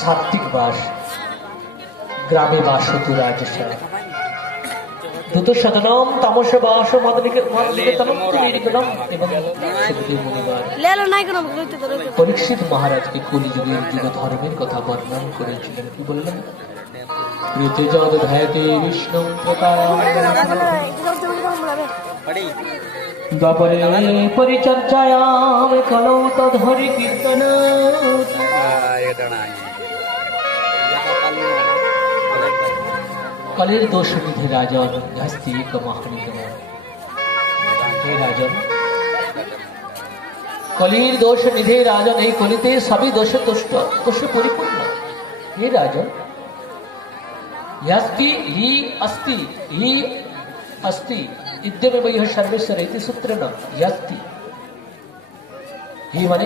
সাত্বিক বাস, গ্রামে বাস হতো রাজসা দ্রুত সদনম তামস বাস মদনিকেতনম নিরিকনম এবং সুখদেব মুনিবার পরীক্ষিত মহারাজকে কলিযুগের যুগ ধর্মের কথা বর্ণন করেছিলেন। কি বললেন? ঋতুজদ ধ্যায়তে বিষ্ণু দ্বাপরে পরিচর্যায়াম কলৌ তদ্হরি কীর্তন। কলের দোষ নিধি রাজন হস্তি এক মহানিগম। হে রাজন, কলির দোষ নিধি রাজন, এই কলিতে সবই দোষে তুষ্ট, দোষে পরিপূর্ণ। হে রাজন, यस्ति हि अस्ति इत्यमेव यः सर्वेश्वर इति सूत्रेण यस्ति हि माने